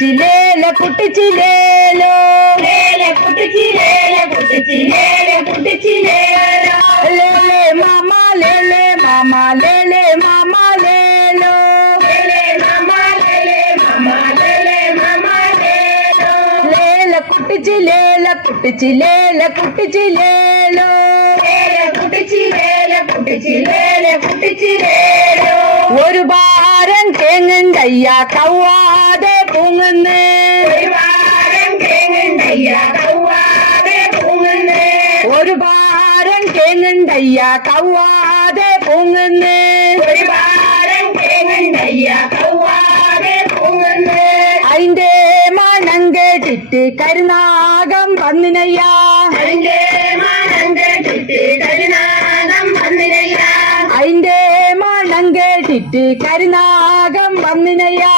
കുട്ടിച്ചിലേല കുട്ടിച്ചിലേലോ ലേല കുട്ടിച്ചിലേല കുട്ടിച്ചിലേല കുട്ടിച്ചിലേല ലേലേ മാമ ലേലേ മാമ ലേലേ മാമ ലേലോ ലേലേ മാമ ലേലേ മാമ ലേലേ മാമ ലേലോ ലേല കുട്ടിച്ചിലേല കുട്ടിച്ചിലേല കുട്ടിച്ചിലേലോ ലേല കുട്ടിച്ചിലേല കുട്ടിച്ചിലേല കുട്ടിച്ചിലേലോ ഒരു ഭാരം തേങ്ങണ്ടയ്യ കవ్വാതെ പൂങ്ങുന്നേ ഒരു വാരം തേങ്ങണ്ടയ്യ കൗവാതെ தூங்குன்னு. ஒரு பாரன் கேங்கண்டையா கவ்வாதே பூங்குன்னு ஐந்தே மனங்கேட்டு கருணாகம் வந்தினையா ஐந்தே மனங்கேட்டு கருணாகம் வந்தினையா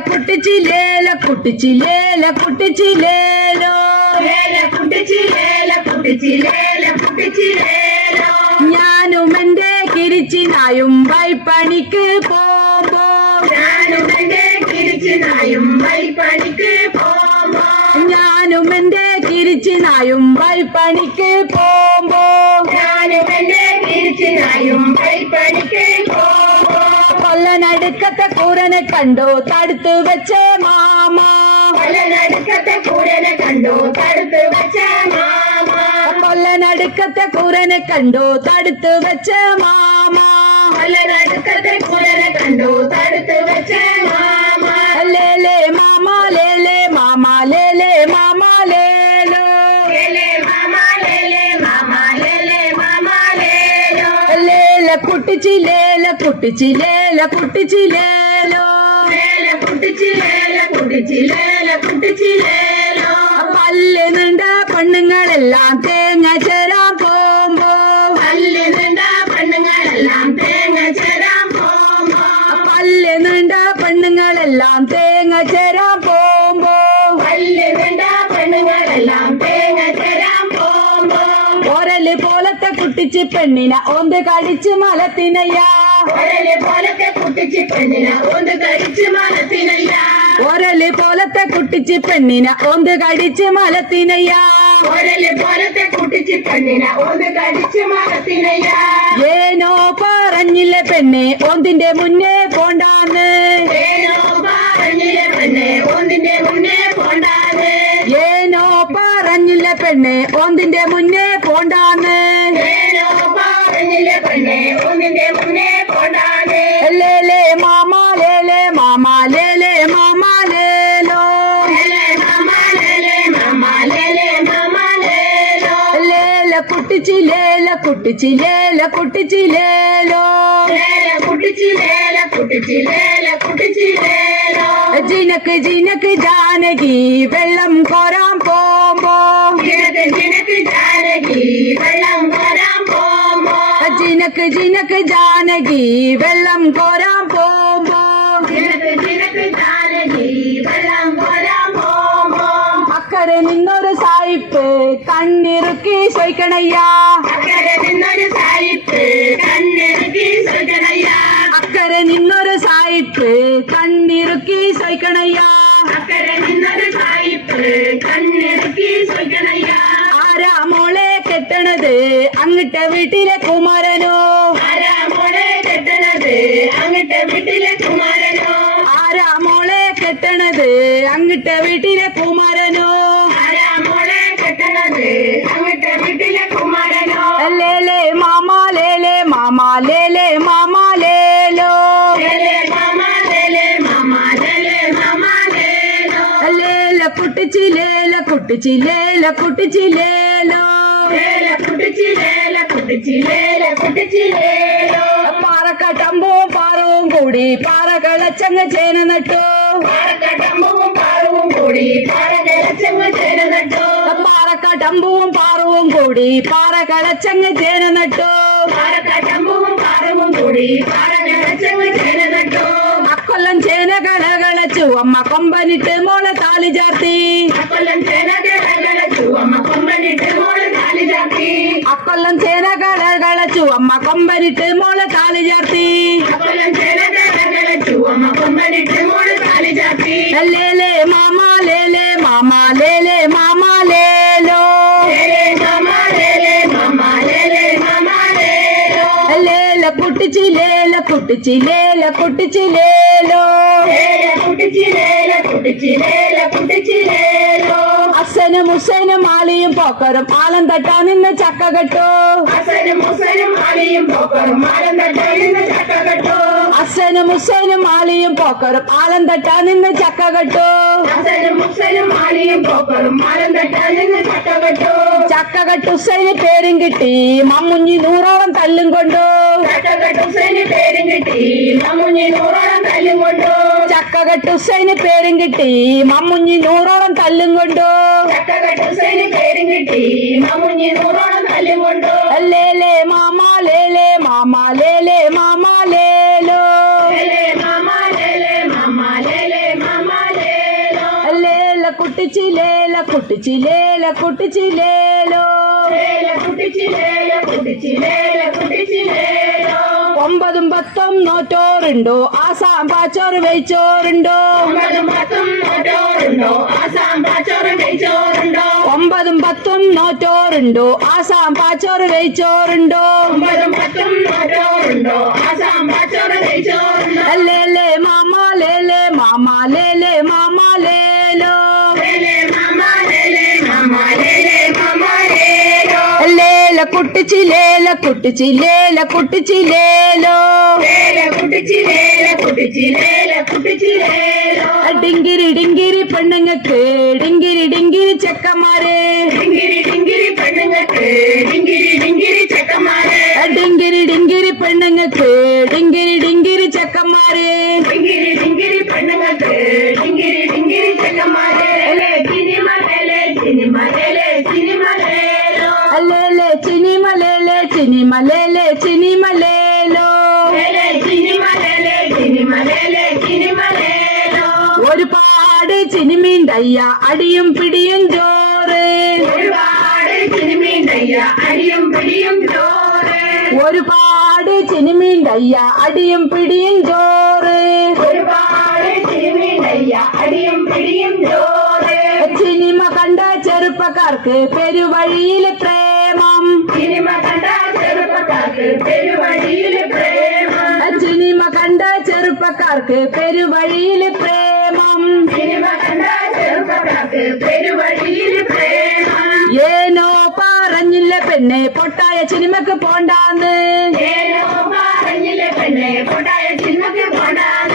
കുട്ടിച്ചി ലേല കുട്ടിച്ചി ലേല കുട്ടിച്ചി ലേലോ. ഞാനും എന്റെ കിരിച്ചിനായും വൈപ്പണിക്ക് പോമ്പോ ഞാനും എന്റെ കിരിച്ചിനായും വൈപ്പണിക്ക് പോമോ ഞാനും എന്റെ കിരിച്ചിനായും വൈപ്പണിക്ക് പോമ്പോ തിരിച്ചു നായും വൈപ്പണിക്ക് പോമോ കൊല്ലനടുക്കത്തെ കൂരനെ കണ്ടു തടുത്തു വെച്ചേ മാമ കൊല്ലനടുക്കത്തെ കൂരനെ കണ്ടു തടുത്ത് വെച്ച മാമ കൊല്ലനടുക്കത്തെ കൂരനെ കണ്ടു തടുത്തു വെച്ചേ മാമ കൊല്ലനടുക്കത്തെ കൂരനെ കണ്ടു തടുത്ത് വെച്ച മാമ ലേലേ മാമ ലേലേ മാമ ലേലേ മാമ ലേലോ ലേല കുട്ടിച്ചി ലേല കുട്ടിച്ചി ലേല കുട്ടിച്ചി ലേലോ ലേല കുട്ടിച്ചി ലേല കുട്ടിച്ചി ലേല കുട്ടിച്ചി ലേലോ പല്ല് നിണ്ട പെണ്ണുങ്ങളെല്ലാം തേങ്ങ ചേരാൻ പോകുമ്പോ. പല്ല് നിണ്ട പെണ്ണുങ്ങളെല്ലാം തേങ്ങ ചേരാൻ പോമോ പല്ല് നിണ്ട പെണ്ണുങ്ങളെല്ലാം തേങ്ങ ചേരാൻ പോകുമ്പോ പോലത്തെ പെണ്ണിന ഒന്ന് കടിച്ച് മലത്തിനയ്യാ. ഒരൽ പോലത്തെ കുട്ടിച്ച് പെണ്ണിന ഒന്ന് കടിച്ച് മനസ്സിനയ്യ ഒരൽ പോലത്തെ കുട്ടിച്ച് പെണ്ണിന ഒന്ന് കടിച്ച് മലത്തിനയ്യാ. ഒരൽ പോലത്തെ കുട്ടിച്ച് പെണ്ണിന ഒന്ന് കടിച്ച് മനസ്സിനയ്യ ഏനോ പറഞ്ഞില്ല പെണ്ണെ ഒന്നിന്റെ മുന്നേ പോണ്ടാന്ന്. ഏനോ പറഞ്ഞില്ല പെണ്ണെ ഒന്നിന്റെ മുന്നേ പോണ്ടാന്ന്. ഏനോ പറഞ്ഞില്ല പെണ്ണെ ഒന്നിന്റെ മുന്നേ മുന്നേ പോണ്ടാതെ ലേലേ മാമ ലേലേ മാമ ലേലേ മാമ ലേലോ ലേലേ മാമ ലേലേ മാമ ലേലേ മാമ ലേലോ ലേല കുട്ടിച്ചി ലേല കുട്ടിച്ചി ലേല കുട്ടിച്ചി ലേലോ ലേല കുട്ടിച്ചി ലേല കുട്ടിച്ചി ലേല കുട്ടിച്ചി ലേലോ ജിനക്ക് ജിനക്ക് ജാനകി വെള്ളം കോരാൻ പോകുമ്പോ. അക്കരെ നിന്നൊരു സായിപ്പ് കണ്ണിറുക്കി ചോയ്ക്കണയ്യാ അക്കരെ നിന്നൊരു സായിപ്പ് കണ്ണിറുക്കി സുജനയ്യ അക്കരെ നിന്നൊരു സായിപ്പ് കണ്ണിറുക്കി ചോയ്ക്കണയ്യാ അക്കരെ നിന്നൊരു സായിപ്പ് കണ്ണിറുക്കി സുജനയ്യ ആരാ മോളെ കെട്ടണത്? അങ്ങട്ട വീട്ടിലെ കുമാരനോ വീട്ടിലെ കുമാരനോ? ആരാ മോളെ കെട്ടണത്? അങ്ങട്ടെ വീട്ടിലെ കുമാരനോ? ആരാ മോളെ കെട്ടണത്? അങ്ങട്ടെ വീട്ടിലെ കുമാരനോ? ലേലേ മാമാ ലേലേ മാമാ ലേലേ മാമാ ലേലോ ലേലേ മാമ ലേലേ മാമ ലേലേ മാമ ലേലോ ലേല കുട്ടിച്ചി ലേല കുട്ടിച്ചി ലേല കുട്ടിച്ചി ലേലോ ലേല കുട്ടിച്ചി ലേല കുട്ടിച്ചി ലേല കുട്ടിച്ചി ലേലോ പാറക്കട്ടമ്പവും പാറവും കൂടി പാറ കളച്ചങ്ങ് ചേന നട്ടു. പാറക്കട്ടമ്പും പാറവും കൂടി പാറകളച്ചങ്ങ് ചേന നട്ടു. പാറക്കട്ടമ്പവും പാറവും കൂടി പാറ കളച്ചങ്ങ് ചേന നട്ടു. പാറക്കട്ടമ്പും പാറവും കൂടി പാറകളച്ചങ്ങ് ചേന നട്ടു. അക്കൊല്ലം ചേന കളകളച്ചു അമ്മ കൊമ്പനിട്ട് മോളെ താളി ചാർത്തി. അക്കൊല്ലം ചേന കളകളച്ചു അമ്മ കൊമ്പനിട്ട് മോളെ താളി ചാർത്തി. അക്കൊല്ലം ചേന കള കളച്ചു അമ്മ കൊമ്പനിട്ട് മോളെ താളി ചാർത്തി. കുട്ടിച്ചി ലേലോ അസനും മുസനും ആലിയും പോക്കറും. ആലം തട്ടാ നിന്ന് ചക്ക കെട്ടോ. അസനും മുസനും ആലിയും പോക്കറും. മാലം തട്ടയിന്ന് ചക്ക കെട്ടോ. അസനും മുസനും ആലിയും പോക്കറും. ആലം തട്ടാ നിന്ന് ചക്ക കെട്ടു. മുസനും പോക്കറും. നിന്ന് ചക്ക കെട്ടു. ചക്ക കെട്ടുസൈന് പേരും കിട്ടി. മമ്മുഞ്ഞി നൂറോളം തല്ലും കൊണ്ടു. ചക്ക കെട്ടു പേരും കിട്ടി. മമ്മുഞ്ഞി നൂറോളം തല്ലും കൊണ്ടോ. ചക്ക കെട്ടുസൈന് പേരും കിട്ടി. മമ്മുഞ്ഞി നൂറോളം തല്ലും കൊണ്ടു. ചക്ക കെട്ടുസേന് പേരും കിട്ടി. മമ്മുഞ്ഞി നൂറോളം തല്ലും കൊണ്ടോ. ലേലേ മാമ ലേലേ മാമ ലേലേ മാമ ലേലോ ലേലേ. ലേല കുട്ടിച്ചി ലേലോ ഒമ്പതും പത്തും നോറ്റോറുണ്ടോ? ആസാം പാച്ചോറ് വെയിച്ചോറുണ്ടോ? ഒമ്പതും പത്തും നോറ്റോറുണ്ടോ? ആസാം പാച്ചോറ് വെയിച്ചോറുണ്ടോ? അല്ലേ മാമാ ലേലേ മാമാ ലേലേ മാമ ലേലോ. ലേലേ മാമ ലേലേ മാമ ലേലേ മാമ ലേല കുട്ടിച്ചി ലേല കുട്ടിച്ചി ലേല കുട്ടിച്ചി ലേലോ ലേല കുട്ടിച്ചി ലേല കുട്ടിച്ചി ലേല കുട്ടിച്ചി ലേലോ ഡിങ്കിരി ഡിങ്കിരി പെണ്ണുങ്ങൾക്ക് ഡിങ്കിരി ഡിങ്കിരി ചെക്കന്മാരെ. ഡിങ്കിരി ഡിങ്കിരി പെണ്ണുങ്ങക്ക് ഡിങ്കിരി ഡിങ്കിരി ചെക്കന്മാരെ. ഡിങ്കിരി ഡിങ്കിരി പെണ്ണുങ്ങൾക്ക് ചിനിമീണ്ടയ്യ അടിയും പിടിയും ചോറ്. ഒരുപാട് സിനിമയുണ്ടയ്യ അടിയും പിടിയും ചോറ്. ഒരുപാട് ചിനിമീണ്ടയ്യ അടിയും പിടിയും ചോറ്. ഒരുപാട് സിനിമയുണ്ടയ്യ അടിയും പിടിയും ചോറ്. സിനിമ കണ്ട ചെറുപ്പക്കാർക്ക് പെരുവഴിയിൽ പ്രേമം. സിനിമ കണ്ട ചെറുപ്പക്കാർക്ക് പെരുവഴിയിൽ പ്രേമം. സിനിമ കണ്ട ചെറുപ്പക്കാർക്ക് പെരുവഴിയിൽ പ്രേമം. സിനിമ കണ്ട ഏനോ പറഞ്ഞില്ല പെണ്ണെ പൊട്ടായ സിനിമക്ക് പോണ്ടാന്ന്.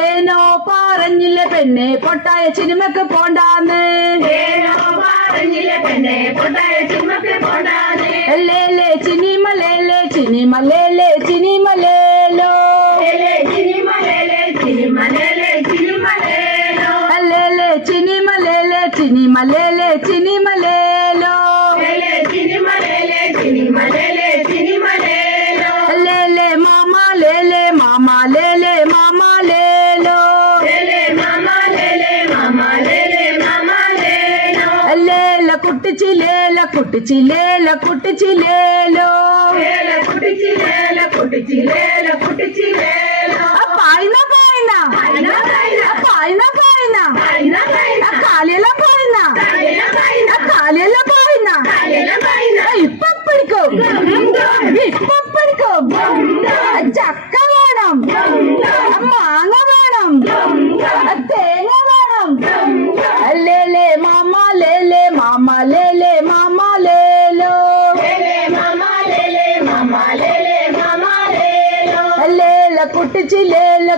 ഏനോ പറഞ്ഞില്ല പെണ്ണെ പൊട്ടായ സിനിമക്ക് പോണ്ടാന്ന്. ചിനിമലേലേ പറഞ്ഞില്ല പെണ്ണെ പായുന്ന. ആ പായുന്ന പായുന്ന പായുന്ന.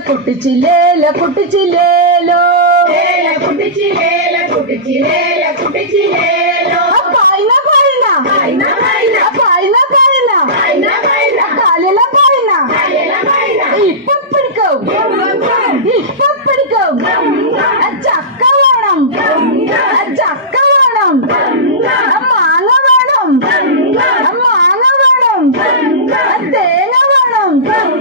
കാലിയെല്ലാം പൊട്ടിച്ചില്ലേലോ ഇപ്പൊ പിടിക്കും. ഇപ്പൊ പിടിക്കും. ചക്ക വേണം. ചക്ക വേണം. മാങ്ങ വേണം. മാങ്ങ വേണം. തേങ്ങ വേണം.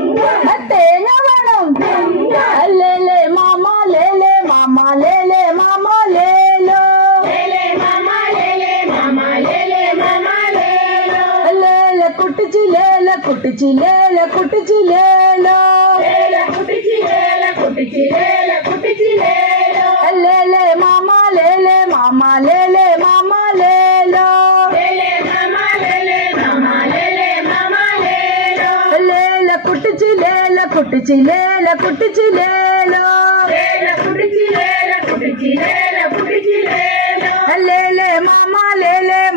ലേല കുട്ടിച്ചി ലേല കുട്ടിച്ചി ലേലോ ലേല